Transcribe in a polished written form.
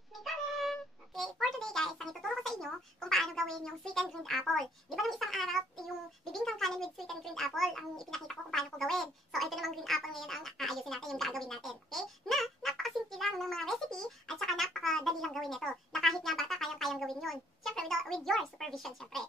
Okay, for today guys, ang ituturo ko sa inyo kung paano gawin yung sweetened green apple. Di ba nung isang araw, yung bibingkang kanin with sweetened green apple, ang ipinakita ko kung paano ko gawin. So, ito namang green apple ngayon ang aayusin natin, yung gagawin natin. Okay? Na, napakasimple lang ng mga recipe at saka napakadali lang gawin nito. Na kahit nga bata, kayang-kayang gawin yun. Siyempre, with your supervision, siyempre.